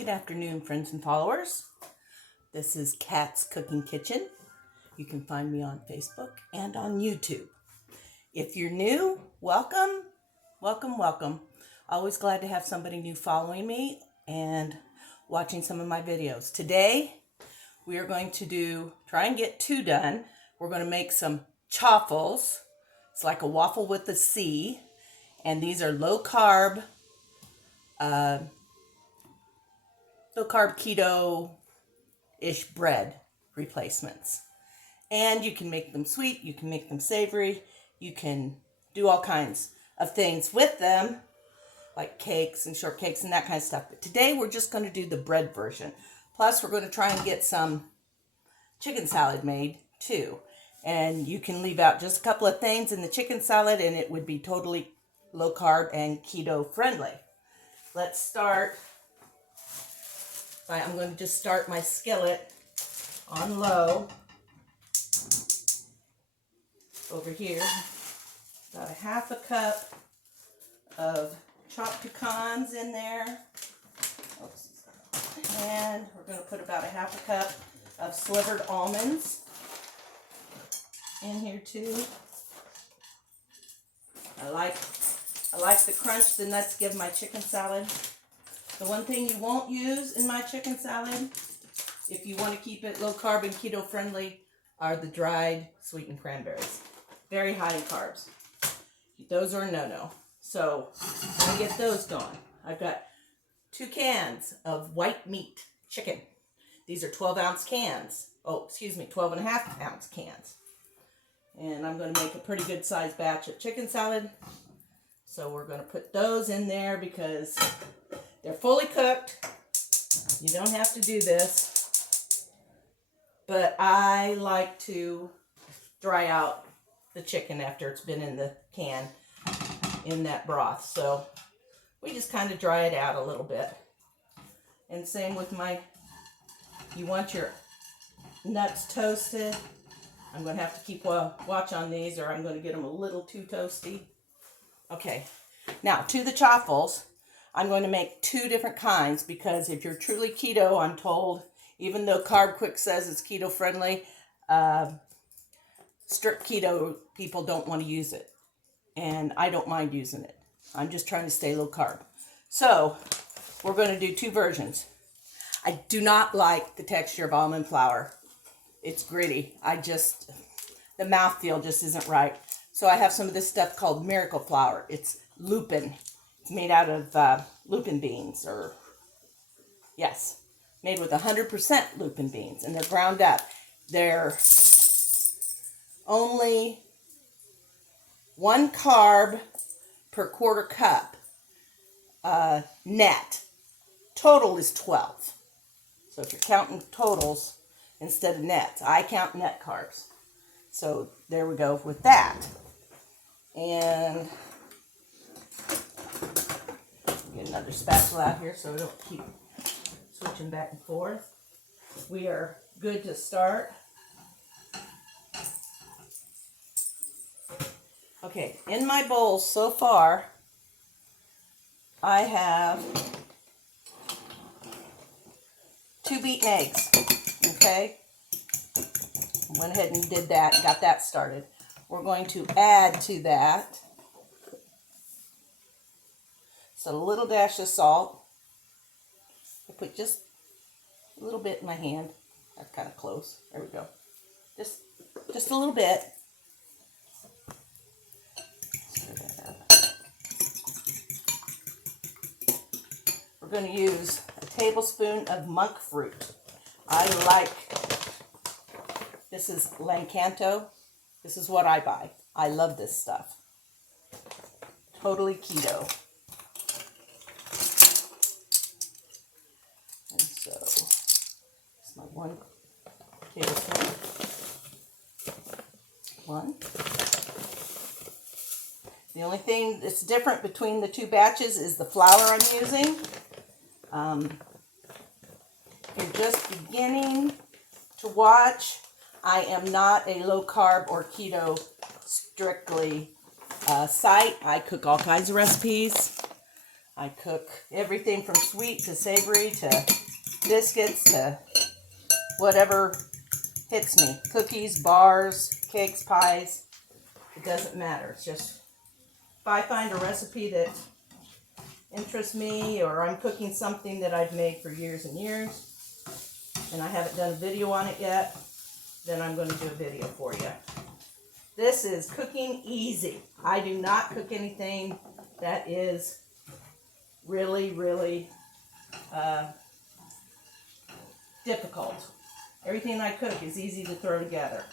Good afternoon, friends and followers. This is Kat's Cooking Kitchen. You can find me on Facebook and on YouTube. If you're new, welcome, welcome, welcome. Always glad to have somebody new following me and watching some of my videos. Today, we are going to try and get two done. We're going to make some chaffles. It's like a waffle with a C. And these are low-carb keto-ish bread replacements. And you can make them sweet, you can make them savory, you can do all kinds of things with them, like cakes and shortcakes and that kind of stuff. But today we're just going to do the bread version. Plus we're going to try and get some chicken salad made too. And you can leave out just a couple of things in the chicken salad and it would be totally low carb and keto friendly. Let's start. I'm going to just start my skillet on low over here. About a half a cup of chopped pecans in there. Oops. And we're going to put about a half a cup of slivered almonds in here too. I like the crunch the nuts give my chicken salad. The one thing you won't use in my chicken salad, if you want to keep it low carb and keto friendly, are the dried sweetened cranberries. Very high in carbs. Those are a no-no. So I'm going to get those going. I've got 2 cans of white meat chicken. These are 12-ounce cans. 12.5-ounce cans. And I'm going to make a pretty good sized batch of chicken salad. So we're going to put those in there because they're fully cooked. You don't have to do this. But I like to dry out the chicken after it's been in the can in that broth. So we just kind of dry it out a little bit. And same with you want your nuts toasted. I'm going to have to keep watch on these or I'm going to get them a little too toasty. Okay, now to the chaffles. I'm going to make 2 different kinds because if you're truly keto, I'm told, even though Carb Quick says it's keto friendly, strict keto people don't want to use it. And I don't mind using it. I'm just trying to stay low carb. So we're going to do 2 versions. I do not like the texture of almond flour. It's gritty. The mouthfeel just isn't right. So I have some of this stuff called miracle flour. It's lupin. It's made out of lupin beans, made with 100% lupin beans, and they're ground up. They're only 1 carb per quarter cup net. Total is 12. So if you're counting totals instead of nets, I count net carbs. So there we go with that. And get another spatula out here so we don't keep switching back and forth. We are good to start. Okay, in my bowls so far, I have 2 beaten eggs. Okay? Went ahead and did that, got that started. We're going to add to that a little dash of salt. I put just a little bit in my hand. That's kind of close. There we go. Just a little bit. We're going to use a tablespoon of monk fruit. This is Lancanto. This is what I buy. I love this stuff. Totally keto. And so, it's my 1 tablespoon. 1. The only thing that's different between the 2 batches is the flour I'm using. If you're just beginning to watch, I am not a low carb or keto strictly site. I cook all kinds of recipes. I cook everything from sweet to savory to biscuits to whatever hits me. Cookies, bars, cakes, pies. It doesn't matter. It's just if I find a recipe that interests me, or I'm cooking something that I've made for years and years and I haven't done a video on it yet, then I'm going to do a video for you. This is cooking easy. I do not cook anything that is really, really difficult. Everything I cook is easy to throw together.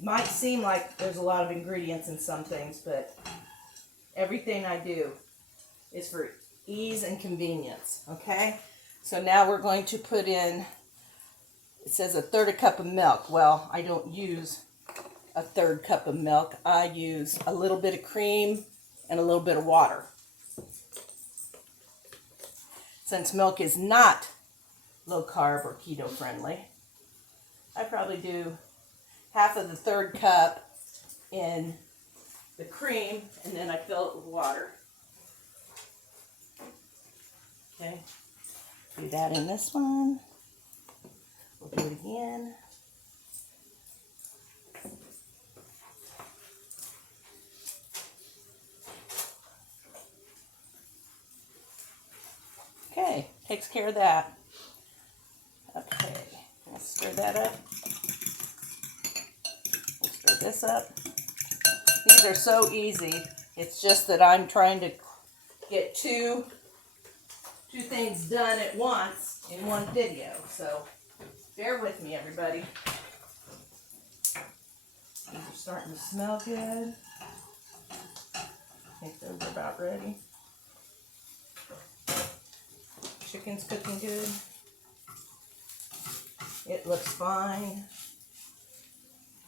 Might seem like there's a lot of ingredients in some things, but everything I do is for ease and convenience, okay? So now we're going to put in, it says 1/3 cup of milk. Well, I don't use 1/3 cup of milk. I use a little bit of cream and a little bit of water. Since milk is not low carb or keto friendly, I probably do half of the 1/3 cup in the cream, and then I fill it with water. Okay, do that in this one. We'll do it again. Okay, takes care of that. Okay, let's stir that up. We'll stir this up. These are so easy. It's just that I'm trying to get two things done at once in one video. So bear with me, everybody. These are starting to smell good. I think those are about ready. Chicken's cooking good. It looks fine.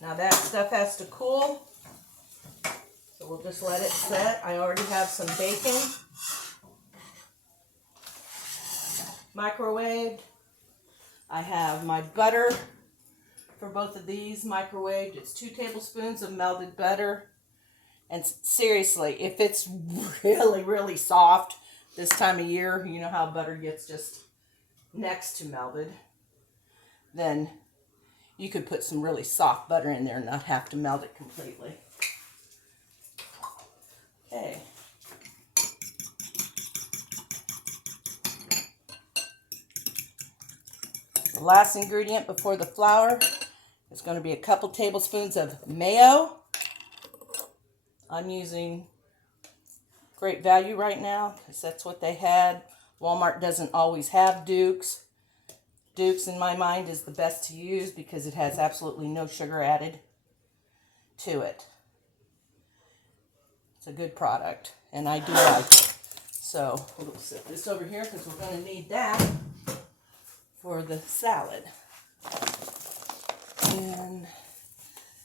Now that stuff has to cool, so we'll just let it set. I already have some bacon microwaved. I have my butter for both of these microwaved. It's 2 tablespoons of melted butter. And seriously, if it's really, really soft this time of year, you know how butter gets just next to melted, then you could put some really soft butter in there and not have to melt it completely. Okay. The last ingredient before the flour is going to be a couple tablespoons of mayo. I'm using Great Value right now because that's what they had. Walmart doesn't always have Duke's. Duke's, in my mind, is the best to use because it has absolutely no sugar added to it. It's a good product, and I do like it. So we'll set this over here because we're going to need that for the salad. And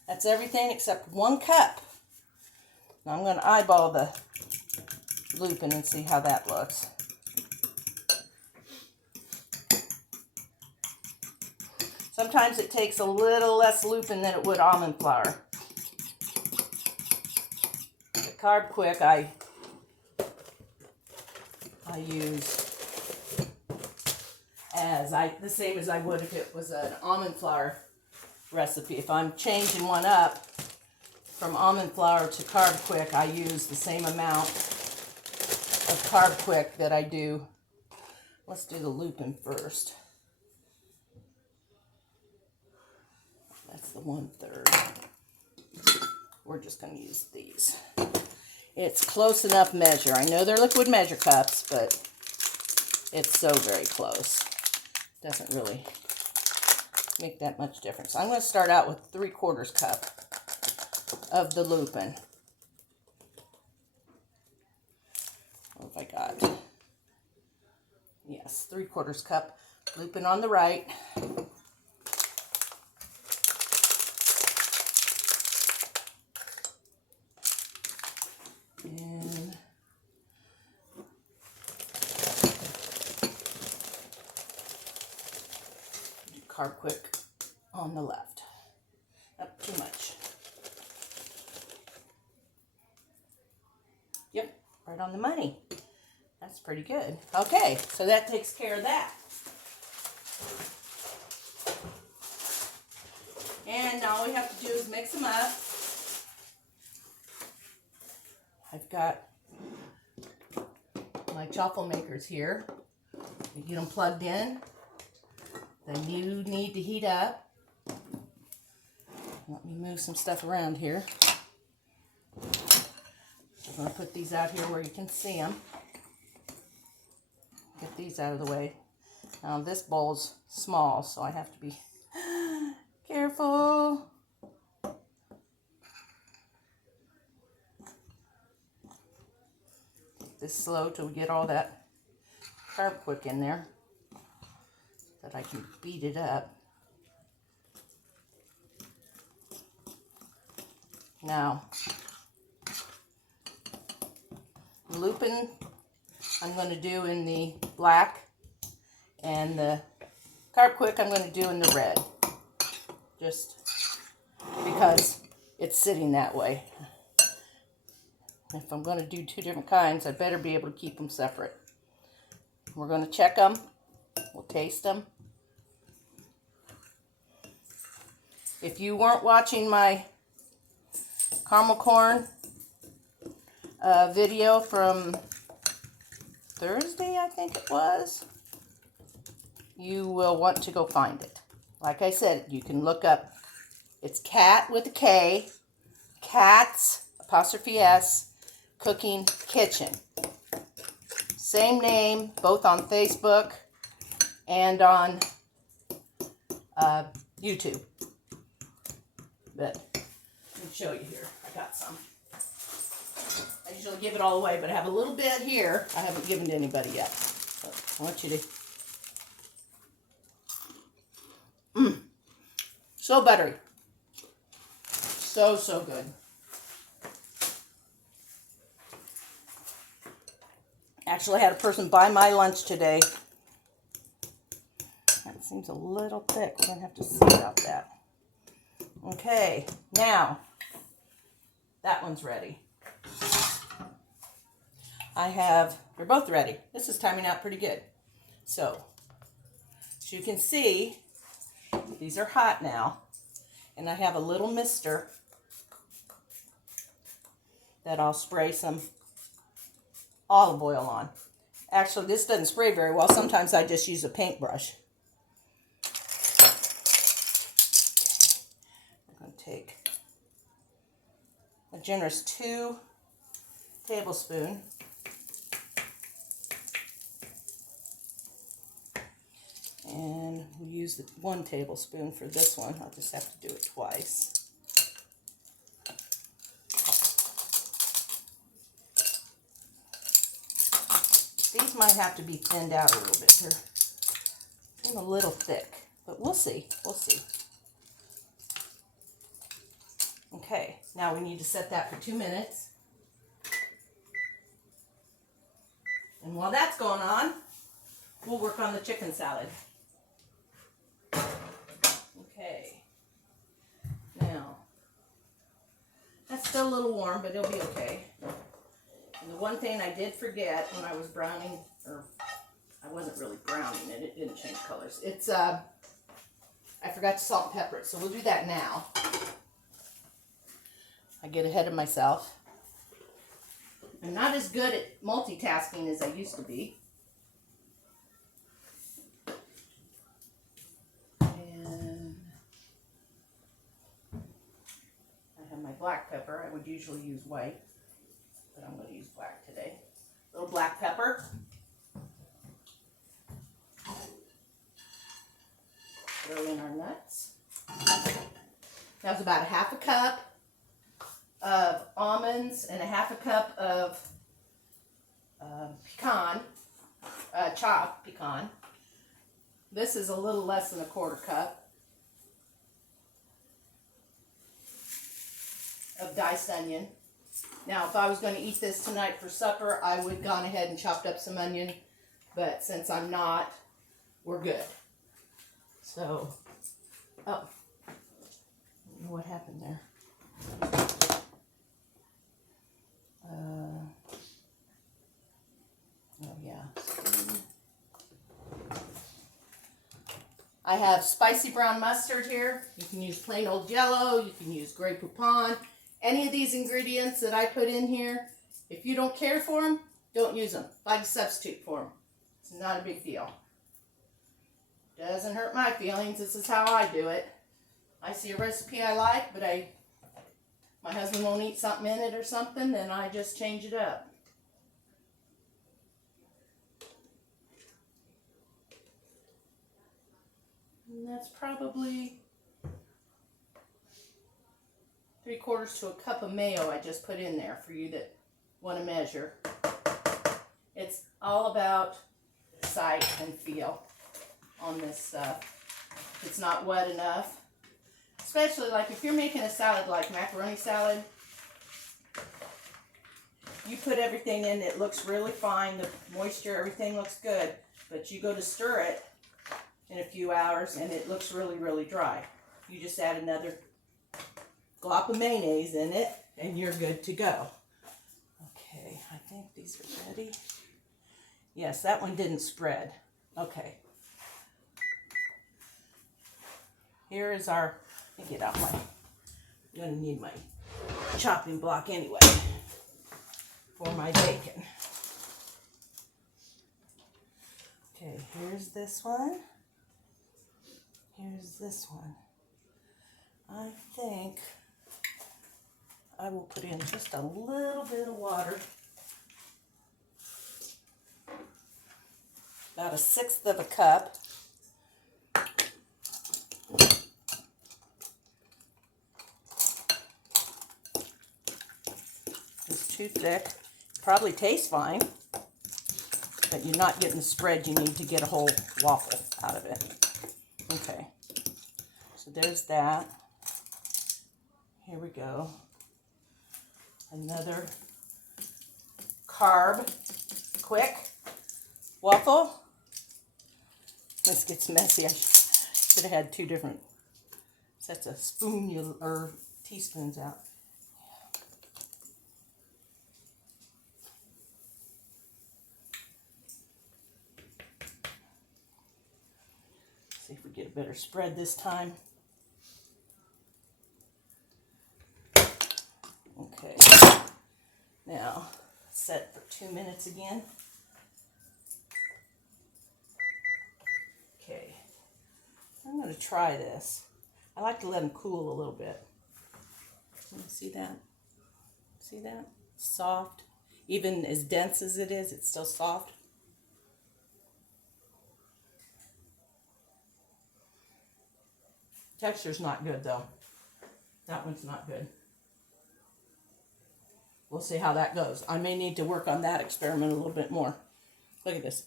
that's everything except 1 cup. Now I'm going to eyeball the lupin and see how that looks. Sometimes it takes a little less lupin than it would almond flour. The Carb Quick I use as the same as I would if it was an almond flour recipe. If I'm changing one up from almond flour to Carb Quick, I use the same amount of Carb Quick that I do. Let's do the lupin first. That's the 1/3. We're just going to use these. It's close enough measure. I know they're liquid measure cups, but it's so very close. Doesn't really make that much difference. I'm going to start out with 3/4 cup of the lupin. What have I got? Yes, 3/4 cup lupin on the right. And Carb Quick on the left. Not too much. Yep, right on the money. pretty good. Okay, so that takes care of that. And now all we have to do is mix them up. I've got my chaffle makers here. You get them plugged in. Then you need to heat up. Let me move some stuff around here. I'm going to put these out here where you can see them. Get these out of the way. Now this bowl's small, so I have to be careful. Take this slow till we get all that carb quick in there, that I can beat it up. Now, looping I'm going to do in the black, and the carb quick I'm going to do in the red, just because it's sitting that way. If I'm going to do two different kinds, I better be able to keep them separate. We're going to check them. We'll taste them. If you weren't watching my caramel corn video from Thursday, I think it was, you will want to go find it. Like I said, you can look up, it's Cat with a K, Cats, apostrophe S, Cooking Kitchen. Same name, both on Facebook and on YouTube. But let me show you here. I got some. I usually give it all away, but I have a little bit here I haven't given to anybody yet. So I want you to... So buttery. So, so good. Actually, I had a person buy my lunch today. That seems a little thick. We're going to have to see about that. Okay, now, that one's ready. They're both ready. This is timing out pretty good. So, as you can see, these are hot now. And I have a little mister that I'll spray some olive oil on. Actually, this doesn't spray very well. Sometimes I just use a paintbrush. I'm going to take a generous 2 tablespoons. And we'll use the 1 tablespoon for this one. I'll just have to do it twice. These might have to be thinned out a little bit here. Seem a little thick, but we'll see. We'll see. Okay, now we need to set that for 2 minutes. And while that's going on, we'll work on the chicken salad. Okay. Now, that's still a little warm, but it'll be okay. And the one thing I did forget when I was browning, or I wasn't really browning it, it didn't change colors. It's, I forgot to salt and pepper it, so we'll do that now. I get ahead of myself. I'm not as good at multitasking as I used to be. And I have my black pepper. I would usually use white, but I'm going to use black today. A little black pepper. Throw in our nuts. That was about a 1/2 cup of almonds and a 1/2 cup of pecan, chopped pecan. This is a little less than a 1/4 cup of diced onion. Now, if I was going to eat this tonight for supper, I would have gone ahead and chopped up some onion, but since I'm not, we're good. So, oh, I don't know what happened there. Oh yeah. I have spicy brown mustard here. You can use plain old Jello. You can use Grey Poupon. Any of these ingredients that I put in here, if you don't care for them, don't use them. Find a substitute for them. It's not a big deal. Doesn't hurt my feelings. This is how I do it. I see a recipe I like, but my husband won't eat something in it or something, then I just change it up. And that's probably 3/4 to a cup of mayo I just put in there for you that want to measure. It's all about sight and feel on this stuff. If it's not wet enough, especially like if you're making a salad like macaroni salad, you put everything in, it looks really fine, the moisture, everything looks good, but you go to stir it in a few hours and it looks really, really dry. You just add another glop of mayonnaise in it and you're good to go. Okay, I think these are ready. Yes, that one didn't spread. Okay. Here is our, let me get out I'm gonna need my chopping block anyway for my bacon. Okay, here's this one. Here's this one. I think I will put in just a little bit of water. About 1/6 of a cup. It's too thick. Probably tastes fine, but you're not getting the spread you need to get a whole waffle out of it. Okay, so there's that. Here we go. Another carb, quick waffle. This gets messy. I should have had 2 different sets of teaspoons out. See if we get a better spread this time. Okay, now set for 2 minutes again. Okay, I'm going to try this. I like to let them cool a little bit. See that? See that? Soft. Even as dense as it is, it's still soft. Texture's not good though. That one's not good. We'll see how that goes. I may need to work on that experiment a little bit more. Look at this.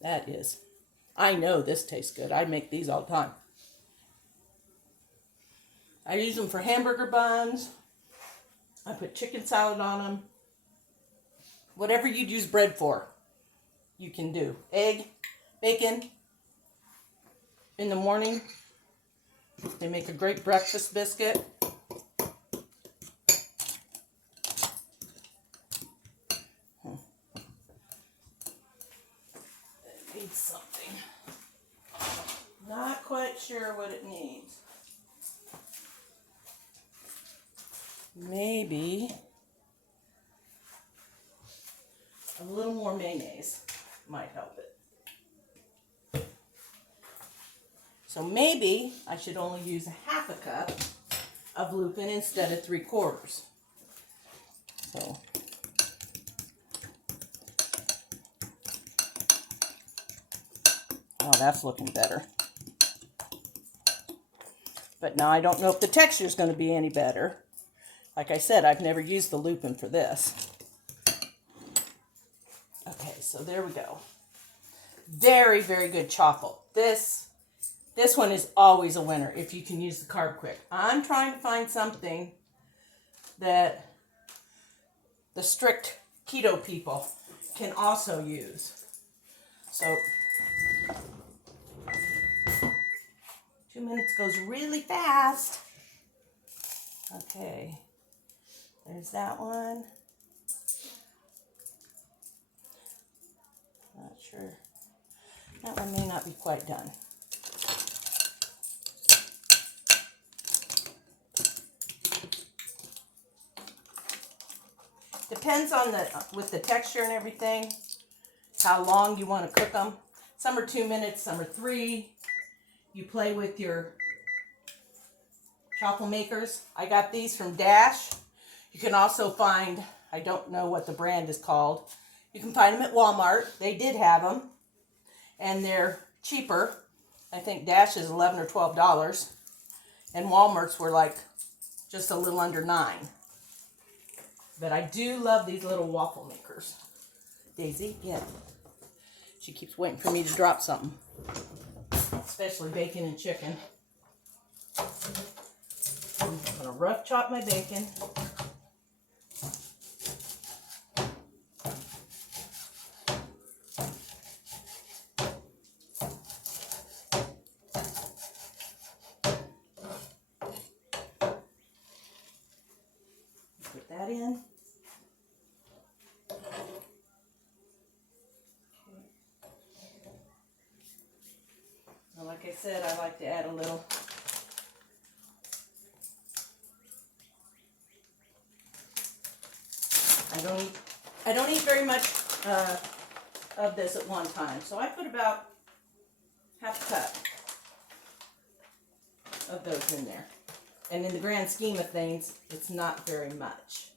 That is. I know this tastes good. I make these all the time. I use them for hamburger buns. I put chicken salad on them. Whatever you'd use bread for, you can do. Egg, bacon. In the morning, they make a great breakfast biscuit. It needs something. Not quite sure what it needs. Maybe a little more mayonnaise might help it. So maybe I should only use 1/2 cup of lupin instead of 3/4. So oh, that's looking better. But now I don't know if the texture is going to be any better. Like I said, I've never used the lupin for this. Okay, so there we go. Very, very good chaffle. This one is always a winner if you can use the carb quick. I'm trying to find something that the strict keto people can also use. So 2 minutes goes really fast. Okay, there's that one. sure. That one may not be quite done. Depends on with the texture and everything, how long you want to cook them. Some are 2 minutes, some are 3. You play with your chaffle makers. I got these from Dash. You can also find, I don't know what the brand is called. You can find them at Walmart. They did have them, and they're cheaper. I think Dash is $11 or $12, and Walmart's were like just a little under $9. But I do love these little waffle makers. Daisy, yeah. She keeps waiting for me to drop something, especially bacon and chicken. I'm gonna rough chop my bacon. Put that in. Now, like I said, I like to add a little I don't eat very much of this at one time, so I put about half a cup of those in there. And in the grand scheme of things, it's not very much.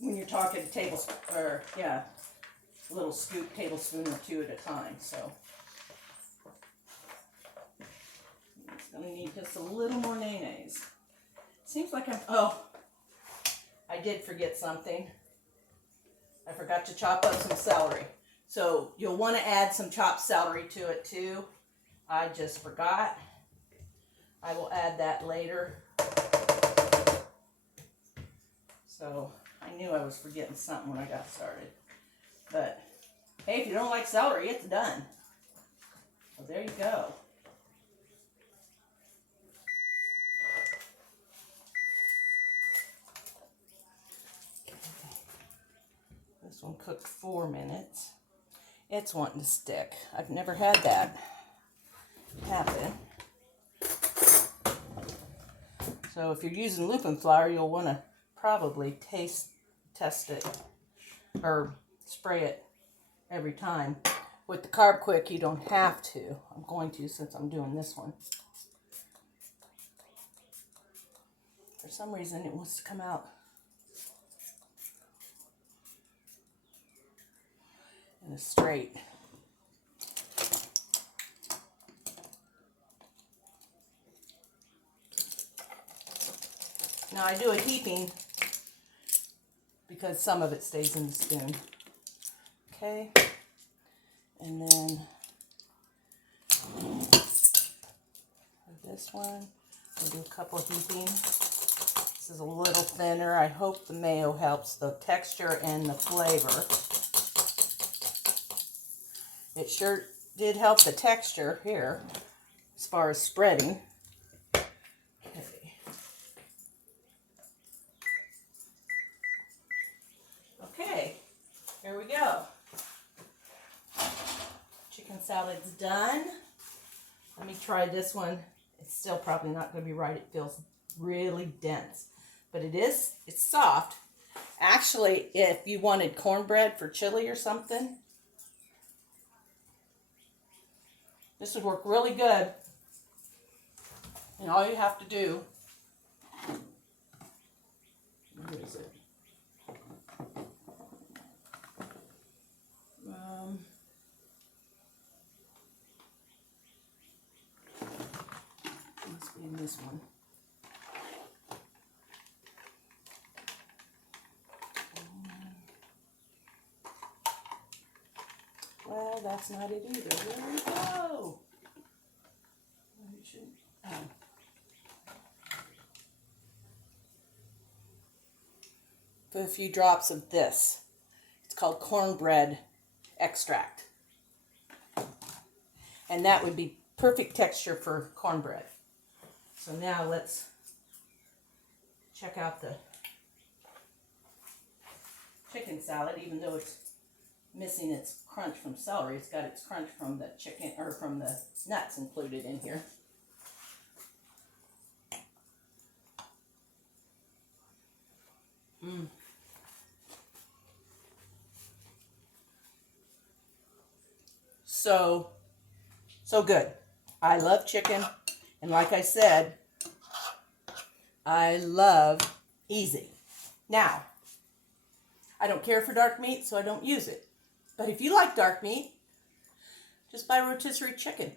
When you're talking a tablespoon, or yeah, a little scoop, tablespoon or 2 at a time, so. It's gonna need just a little more mayonnaise. Seems like oh, I did forget something. I forgot to chop up some celery. So you'll want to add some chopped celery to it too. I just forgot. I will add that later. So I knew I was forgetting something when I got started. But hey, if you don't like celery, it's done. Well, there you go. This one cooked 4 minutes. It's wanting to stick. I've never had that happen. So if you're using lupin flour, you'll want to probably test it or spray it every time. With the Carb Quick, you don't have to. I'm going to since I'm doing this one. For some reason, it wants to come out in a straight. Now I do a heaping because some of it stays in the spoon. Okay, and then this one, I'll do a couple heaping. This is a little thinner. I hope the mayo helps the texture and the flavor. It sure did help the texture here as far as spreading. Okay, here we go. Chicken salad's done. Let me try this one. It's still probably not going to be right. It feels really dense, but it's soft. Actually, if you wanted cornbread for chili or something, this would work really good. And all you have to do, where is it? Must be in this one. Well, that's not it either. Where we go? Put a few drops of this. It's called cornbread extract. And that would be perfect texture for cornbread. So now let's check out the chicken salad, even though it's missing its crunch from celery. It's got its crunch from the chicken, or from the nuts included in here. So good. I love chicken, and like I said, I love easy. Now, I don't care for dark meat, so I don't use it. But if you like dark meat, just buy rotisserie chicken.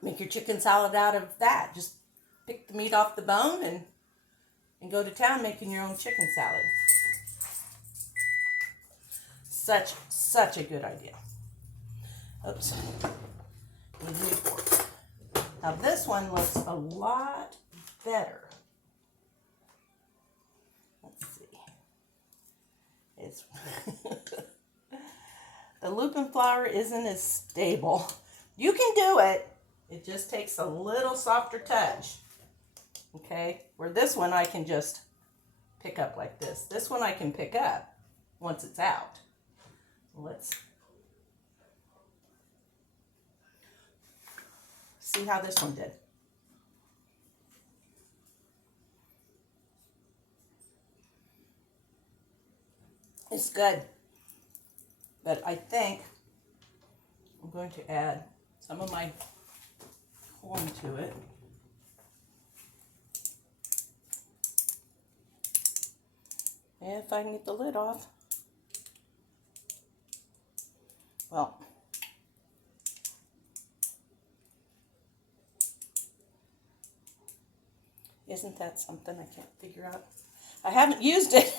Make your chicken salad out of that. Just pick the meat off the bone and go to town making your own chicken salad. Such a good idea. Oops. Need a new fork. Now this one looks a lot better. Let's see. It's the lupin flour isn't as stable. You can do it. It just takes a little softer touch. Okay? Where this one I can just pick up like this. This one I can pick up once it's out. Let's see how this one did. It's good, but I think I'm going to add some of my corn to it. If I can get the lid off. Well, isn't that something I can't figure out? I haven't used it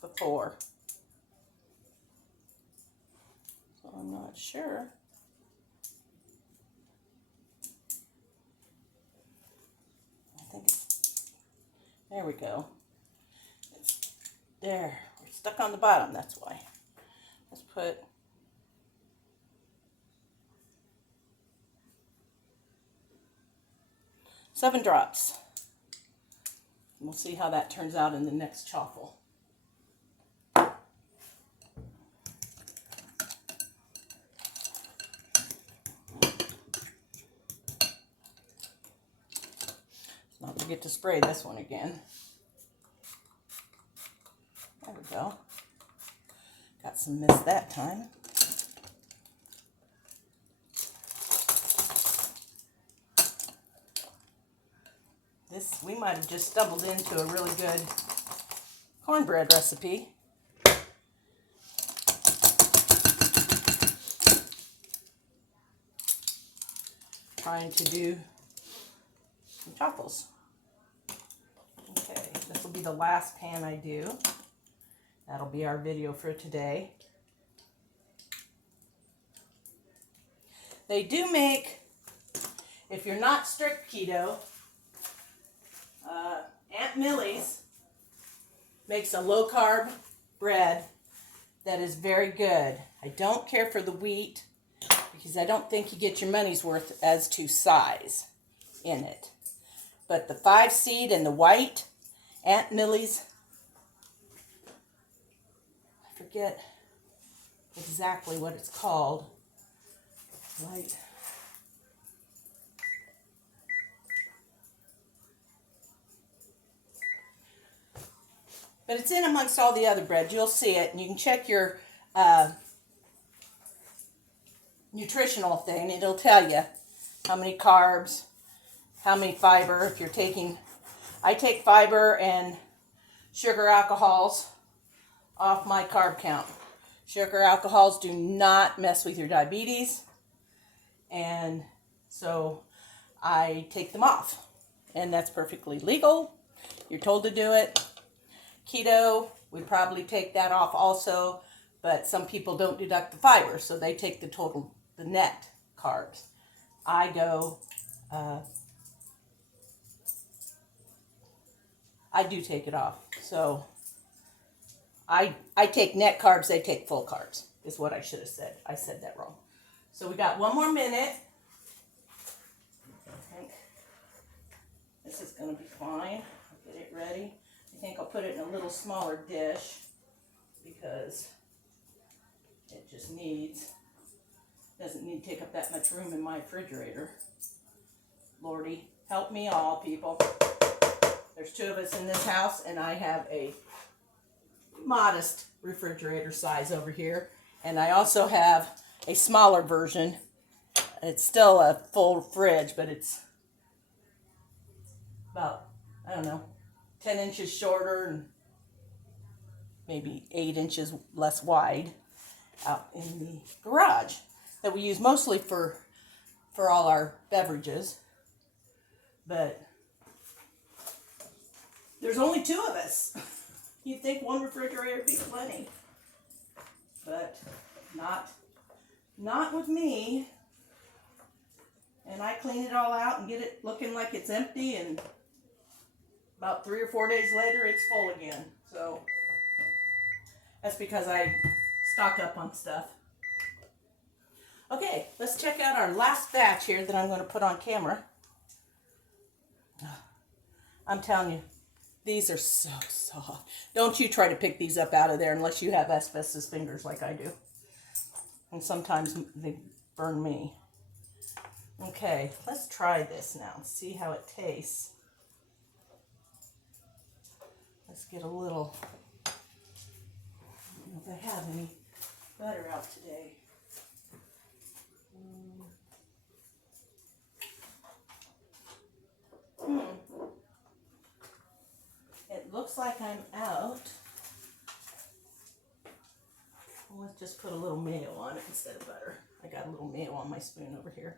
before, so I'm not sure. I think it's, there we go. It's there. We're stuck on the bottom, that's why. Let's put seven drops. We'll see how that turns out in the next chaffle. Not forget to spray this one again. There we go. Got some mist that time. This, we might have just stumbled into a really good cornbread recipe. Trying to do some chaffles. Okay, this will be the last pan I do. That'll be our video for today. They do make, if you're not strict keto, Aunt Millie's makes a low-carb bread that is very good. I don't care for the wheat because I don't think you get your money's worth as to size in it. But the 5-seed and the white, Aunt Millie's, I forget exactly what it's called. White. But it's in amongst all the other bread. You'll see it, and you can check your nutritional thing. It'll tell you how many carbs, how many fiber. If you're taking, I take fiber and sugar alcohols off my carb count. Sugar alcohols do not mess with your diabetes, and so I take them off, and that's perfectly legal. You're told to do it. Keto, we probably take that off also, but some people don't deduct the fiber, so they take the net carbs. I go, I do take it off. So I take net carbs, they take full carbs, is what I should have said. I said that wrong. So we got one more minute. I think this is going to be fine. I'll get it ready. I think I'll put it in a little smaller dish. because it just doesn't need to take up that much room in my refrigerator. Lordy, help me all, people. There's 2 of us in this house, and I have a modest refrigerator size over here. And I also have a smaller version. It's still a full fridge, but it's about, I don't know, 10 inches shorter and maybe 8 inches less wide out in the garage that we use mostly for all our beverages. But there's only 2 of us. You'd think 1 refrigerator would be plenty, but not with me. And I clean it all out and get it looking like it's empty, and about 3 or 4 days later, it's full again. So that's because I stock up on stuff. Okay, let's check out our last batch here that I'm going to put on camera. I'm telling you, these are so soft. Don't you try to pick these up out of there unless you have asbestos fingers like I do. And sometimes they burn me. Okay, let's try this now. See how it tastes. Let's get a little, I don't know if I have any butter out today. It looks like I'm out. Well, let's just put a little mayo on it instead of butter. I got a little mayo on my spoon over here.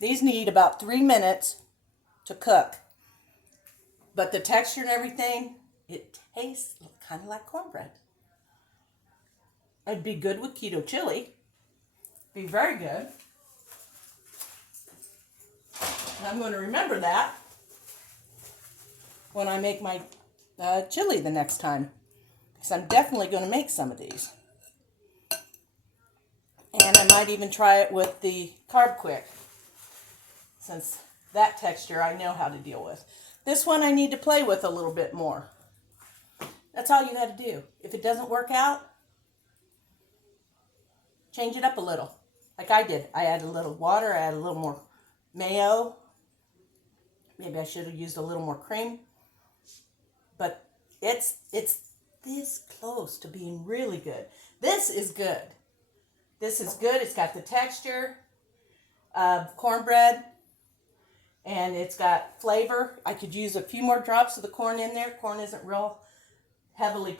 These need about 3 minutes to cook. But the texture and everything, it tastes kind of like cornbread. It'd be good with keto chili. Be very good. And I'm going to remember that when I make my chili the next time. Because I'm definitely going to make some of these. And I might even try it with the Carb Quick, since that texture I know how to deal with. This one I need to play with a little bit more. That's all you got to do. If it doesn't work out, change it up a little. Like I did. I added a little water, I added a little more mayo. Maybe I should have used a little more cream. But it's this close to being really good. This is good. This is good. It's got the texture of cornbread. And it's got flavor. I could use a few more drops of the corn in there. Corn isn't real heavily